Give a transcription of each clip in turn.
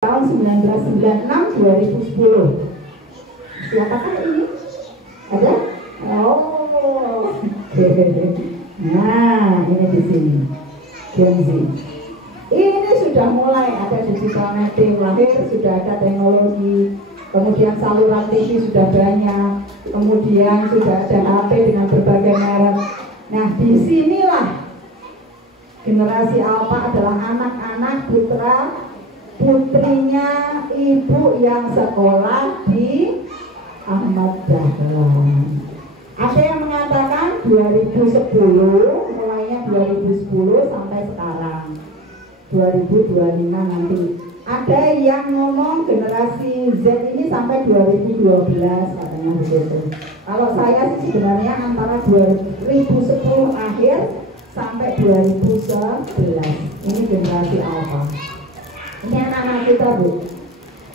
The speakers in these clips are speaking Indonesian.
tahun 1996-2010. Siapakah ini? Ada? Oh, nah ini di sini. Gen Z. Ini sudah mulai ada digital native, lahir sudah ada teknologi, kemudian saluran TV sudah banyak, kemudian sudah ada HP dengan berbagai merek. Nah, disinilah generasi Alpha adalah anak-anak putra putrinya ibu yang sekolah di Ahmad Dahlan. Ada yang mengatakan 2010, mulainya 2010 sampai sekarang 2025 nanti. Ada yang ngomong generasi Z ini sampai 2012 katanya begitu. Kalau saya sih sebenarnya antara 2010 akhir sampai 2011. Ini generasi Alpha. Ini anak-anak kita, Bu.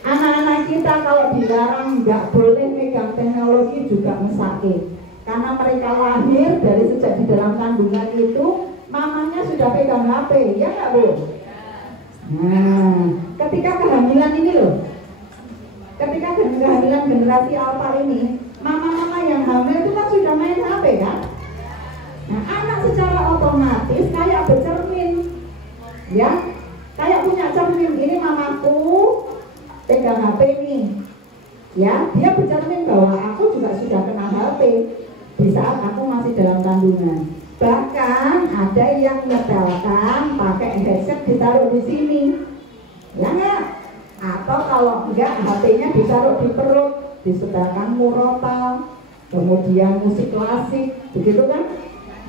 Anak-anak kita kalau dilarang nggak boleh megang teknologi juga mesake. Karena mereka lahir dari sejak di dalam kandungan itu mamanya sudah pegang HP, ya nggak, Bu? Nah, ketika kehamilan ini loh, ketika kehamilan generasi Alpha ini, mama-mama yang hamil itu kan sudah main HP kan? Nah, anak secara otomatis kayak bercermin, ya, kayak punya cermin. Ini mamaku pegang HP nih, ya, dia bercermin bahwa aku juga sudah kena HP di saat aku masih dalam kandungan. Bahkan ada yang nyetelkan pakai headset ditaruh di sini, ya nggak? Atau kalau enggak HP-nya ditaruh di perut, disetelkan murotal, kemudian musik klasik, begitu kan?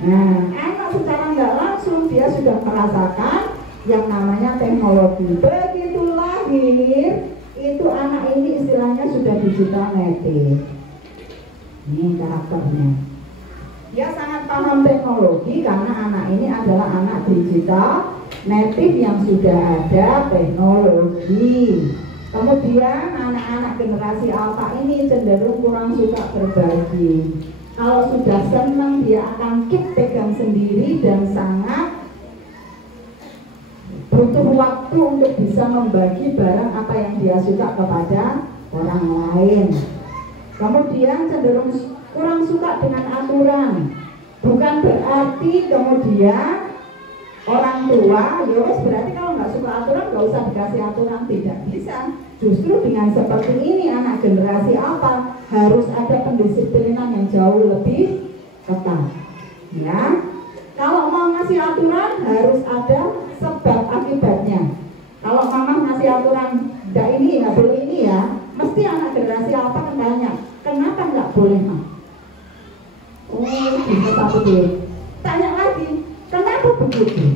Nah, anak secara nggak langsung dia sudah merasakan yang namanya teknologi. Begitu lahir, itu anak ini istilahnya sudah digital native. Ini karakternya. Dia sangat paham teknologi karena anak ini adalah anak digital native yang sudah ada teknologi. Kemudian anak-anak generasi Alpha ini cenderung kurang suka berbagi. Kalau sudah senang dia akan keep pegang sendiri dan sangat butuh waktu untuk bisa membagi barang apa yang dia suka kepada orang lain. Kemudian cenderung kurang suka dengan aturan. Bukan berarti kemudian orang tua, yos berarti kalau nggak suka aturan nggak usah dikasih aturan, tidak bisa. Justru dengan seperti ini anak generasi apa harus ada pendisiplinan yang jauh lebih ketat. Ya, kalau mau ngasih aturan harus ada sebab akibatnya. Kalau mama ngasih aturan, nggak ini nggak boleh ini ya, mesti anak generasi apa kan tanya, kenapa nggak boleh mah? Oh, bisa satu deh. Tanya lagi, kenapa begitu?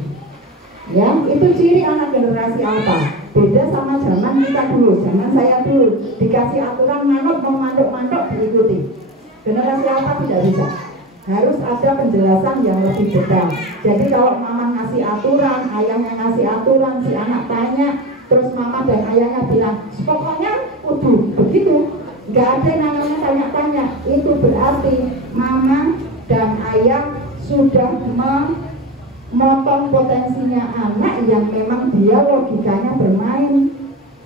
Ya, itu ciri anak generasi apa? Beda sama zaman kita dulu, zaman saya dulu. Dikasih aturan manut, mau mantuk-mantuk diikuti. Generasi apa tidak bisa. Harus ada penjelasan yang lebih detail. Jadi kalau mama ngasih aturan, ayahnya ngasih aturan, si anak tanya, terus mama dan ayahnya bilang, pokoknya kudu begitu. Nggak ada yang namanya tanya-tanya. Itu berarti mama dan ayah sudah memotong potensinya anak yang memang dia logikanya bermain.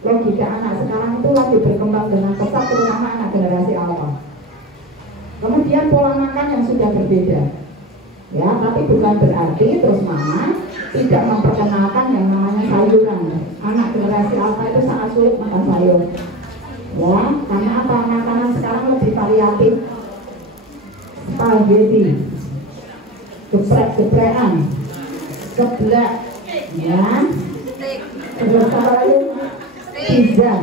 Logika anak sekarang itu lagi berkembang dengan pesat, terutama anak generasi Alpha. Kemudian pola makan yang sudah berbeda, ya, tapi bukan berarti terus mama tidak memperkenalkan yang namanya sayuran. Anak generasi Alpha itu sangat sulit makan sayur, ya, karena apa? Makanan sekarang lebih variatif, spaghetti, geprek-geprekan, seblak, ya, terus pizza,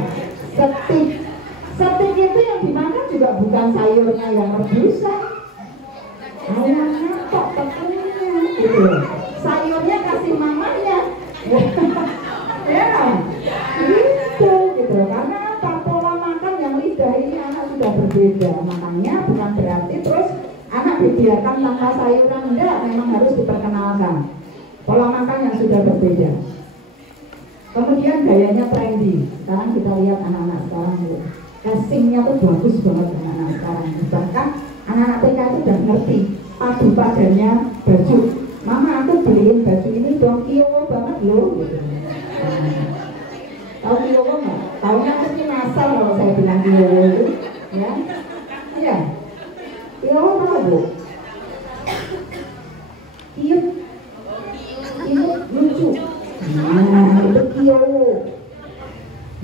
steak. Steak itu yang dimakan juga bukan sayurnya yang rebusan, ayamnya kok tepungnya gitu. Sayurnya kasih mamanya, ya, gitu. Karena apa? Pola makan yang lidah ini anak sudah berbeda, makanya bukan berarti terus anak dibiarkan tanpa sayuran, enggak, memang harus diperkenalkan pola makan yang sudah berbeda. Kemudian gayanya trendy. Sekarang kita lihat anak-anak sekarang gitu. Casingnya tuh bagus banget anak-anak sekarang. Bahkan anak-anak TK itu udah ngerti padu padannya baju. Mama aku beliin baju ini dong, iyo banget loh gitu. Nah, Tahu Kiowo nggak? Tahunya mesti nasar kalau saya bilang Kiowo itu, ya. Iya. Kiowo tahu Bu? Kiut, kiut lucu. Nah, itu Kiowo.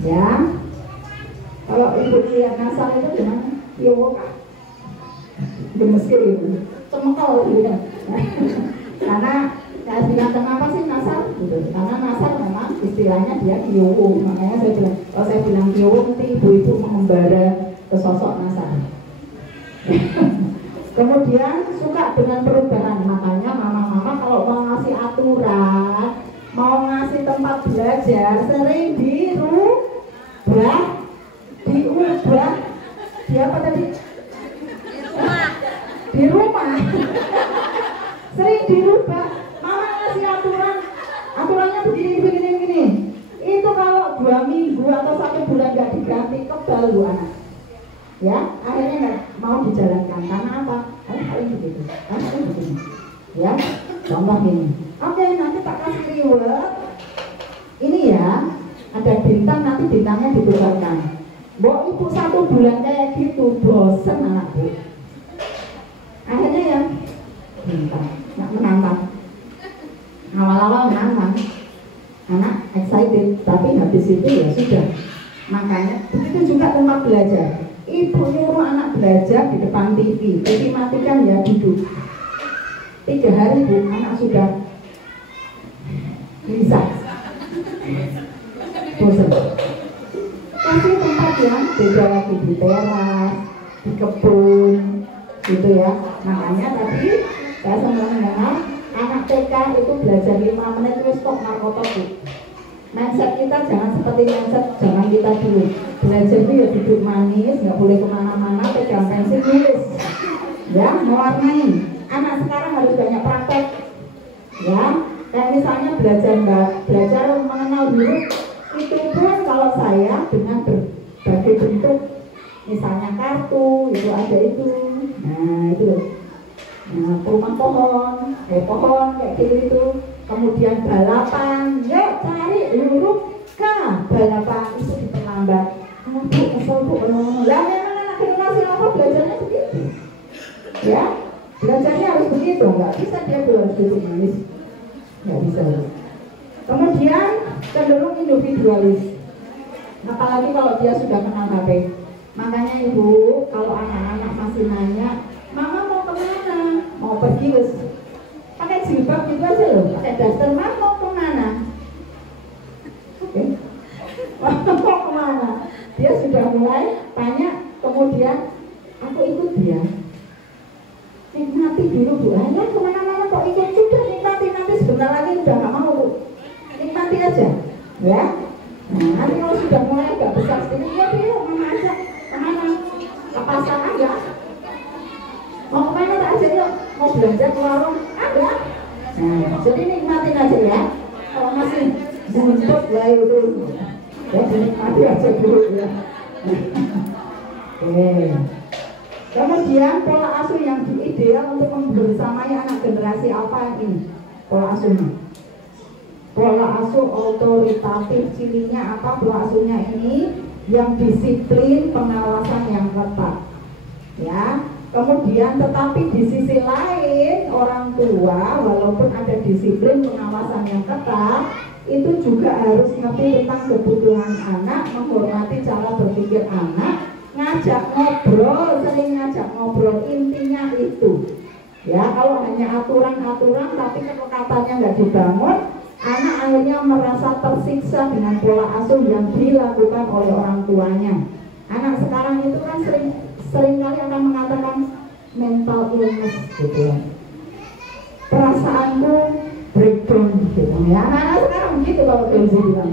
Ya. Kalau ibu lihat nasar itu gimana? Kiowo kah? Gemesir itu, cemekal gitu kan. Karena saya bilang kenapa sih nasar? Gitu. Karena nasar memang istilahnya dia Kiowo. Makanya saya bilang, kalau saya bilang Kiowo nanti ibu-ibu mengembara ke sosok nasar. Kemudian suka dengan perubahan. Makanya mama-mama kalau mau ngasih aturan, mau ngasih tempat belajar, sering diubah, di apa tadi? Di rumah. Sering dirubah. Mama ngasih aturannya begini. Itu kalau 2 minggu atau 1 bulan nggak diganti, kebal lu anak. Ya, akhirnya nggak mau dijalankan. Karena apa? Paling begitu. Ya, contoh gini. Oke, nanti tak kasih reward. Ini ya, ada bintang, nanti bintangnya ditukarkan. Mbok ibu 1 bulan kayak gitu, bosen anakku. Akhirnya ya bintang, nggak menantang. Awal-awal menantang, anak excited, tapi habis itu ya sudah. Makanya begitu juga tempat belajar. Ibu nyuruh anak belajar di depan TV matikan ya duduk. 3 hari Bu, anak sudah bisa bosan. Kasih tempat yang beda lagi, di teras, di kebun, gitu ya. Makanya tadi saya sempat mendengar anak TK itu belajar 5 menit terus kok narkotik. Mindset kita jangan seperti mindset zaman kita dulu. Belajar itu ya duduk manis, nggak boleh kemana-mana, pegang pensil nulis, ya mewarnai. Anak sekarang harus banyak praktek, ya. Kayak misalnya belajar mengenal huruf itu pun kalau saya dengan berbagai bentuk, misalnya kartu itu ada itu, nah itu, nah rumah pohon kayak gitu. Kemudian balapan, yuk cari huruf K, balapan itu diperlambat. Bu, kesel Bu, lah memang anak generasi apa belajarnya begitu, ya belajarnya harus begitu, nggak bisa dia harus duduk manis, nggak bisa. Kemudian cenderung individualis, apalagi kalau dia sudah kenal HP. Makanya ibu, kalau anak-anak masih nanya, mama mau kemana? Mau pergi wes pakai jilbab gitu aja loh, pakai daster, mama mau kemana? Oke, mau kemana? Dia sudah mulai tanya, kemudian aku ikut dia. Nikmati dulu Bu, hanya kemana-mana kok ikut, sudah nikmati, nanti sebentar lagi udah gak mau Bu, nikmati aja, ya. Nah, nanti kalau sudah mulai agak besar sedikit, ya dia mama aja, kemana? Ke pasar aja. Mau kemana tak aja yuk, mau belanja ke warung, ada. Nah, jadi nikmatin aja ya. Kalau masih buntut lah itu, ya dinikmati aja dulu ya. Oke. Kemudian pola asuh yang ideal untuk membersamai anak generasi apa ini? Pola asuhnya. Pola asuh otoritatif, cirinya apa pola asuhnya ini? Yang disiplin, pengawasan yang ketat. Ya. Kemudian tetapi di sisi lain orang tua walaupun ada disiplin pengawasan yang ketat, itu juga harus ngerti tentang kebutuhan anak, menghormati cara berpikir anak, ngajak ngobrol, sering ngajak ngobrol, intinya itu. Ya, kalau hanya aturan-aturan tapi kekekatannya nggak dibangun, anak akhirnya merasa tersiksa dengan pola asuh yang dilakukan oleh orang tuanya. Anak sekarang itu kan seringkali akan mengatakan mental illness gitu ya, perasaanku breakdown gitu ya. Anak-anak sekarang begitu kalau Kenzi bilang,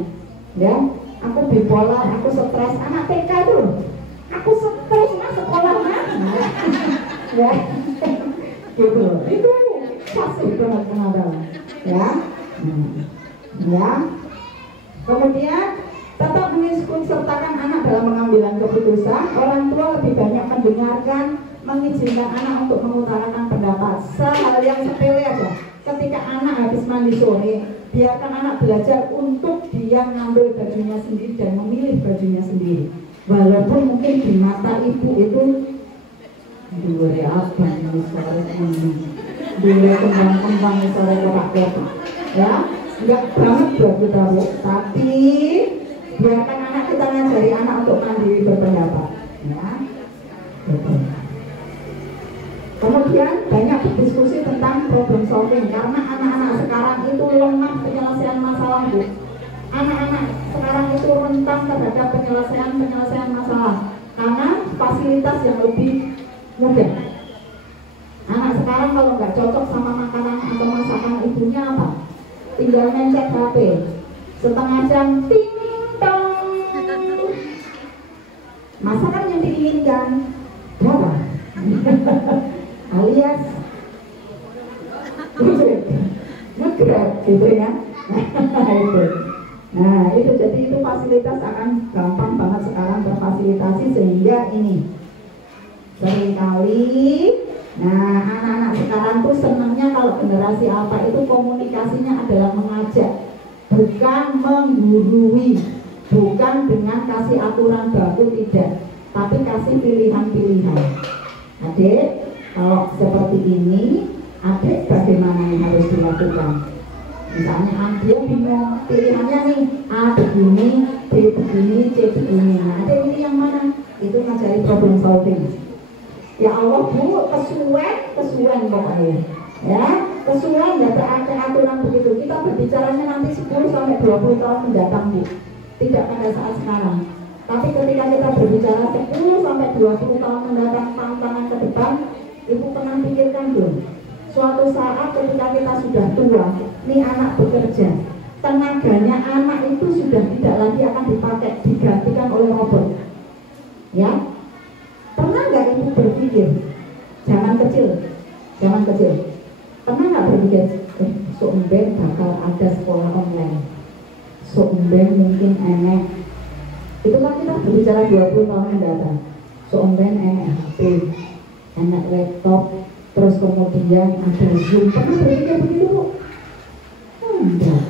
ya aku bipolar, aku stres. Anak TK tuh, aku stres mas sekolah mas, ya gitu. Itu pasti banget pengabalan, ya. Ya. Kemudian tetap mengikutsertakan anak dalam pengambilan keputusan. Orang tua lebih banyak mendengarkan, mengizinkan anak untuk mengutarakan pendapat. Hal yang sepele aja. Ketika anak habis mandi sore, biarkan anak belajar untuk dia ngambil bajunya sendiri dan memilih bajunya sendiri. Walaupun mungkin di mata ibu itu dua apa ini sore ini, dua kembang-kembang sore kotak-kotak, ya enggak banget buat kita Bu. Tapi biarkan anak kita ngajari anak untuk mandiri berpendapat, ya. Betul. Kemudian banyak diskusi tentang problem solving karena anak-anak sekarang itu lemah penyelesaian masalah Bu. Anak-anak sekarang itu rentan terhadap penyelesaian masalah karena fasilitas yang lebih mudah. Anak sekarang kalau nggak cocok sama makanan atau masakan ibunya apa? Tinggal mencet HP, setengah jam ting tong. Masakan yang diinginkan berapa? Alias ngegrab gitu ya. Nah itu jadi itu fasilitas akan gampang banget sekarang terfasilitasi sehingga ini seringkali anak-anak sekarang tuh senangnya kalau generasi alpha itu komunikasinya adalah mengajak, bukan menggurui, bukan dengan kasih aturan baku, tidak, tapi kasih pilihan-pilihan. Adik, kalau seperti ini, adik bagaimana yang harus dilakukan? Misalnya dia bingung, pilihannya nih A begini, B begini, C begini. Nah, adik ini yang mana? Itu ngajari problem solving. Ya Allah Bu, kesuwen pokoknya. Ya, kesuwen nggak ada aturan begitu. Kita berbicaranya nanti 10 sampai 20 tahun mendatang Bu. Tidak pada saat sekarang. Tapi ketika kita berbicara 10 sampai 20 tahun mendatang, tantangan ke depan, Ibu pernah pikirkan belum? Suatu saat ketika kita sudah tua, nih anak bekerja, tenaganya anak itu sudah tidak lagi akan digantikan oleh robot. Ya, pernah nggak Ibu berpikir zaman kecil, pernah nggak berpikir seumben bakal ada sekolah online, seumben mungkin enek. Itu kan kita berbicara 20 tahun mendatang. Seumben enek HP, enek laptop, terus kemudian ada Zoom. Pernah berpikir begitu Bu? Enggak.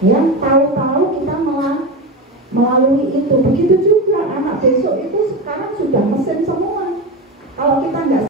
Yang tahu-tahu kita melalui itu. Begitu juga anak besok itu sekarang sudah mesin semua. Kalau kita nggak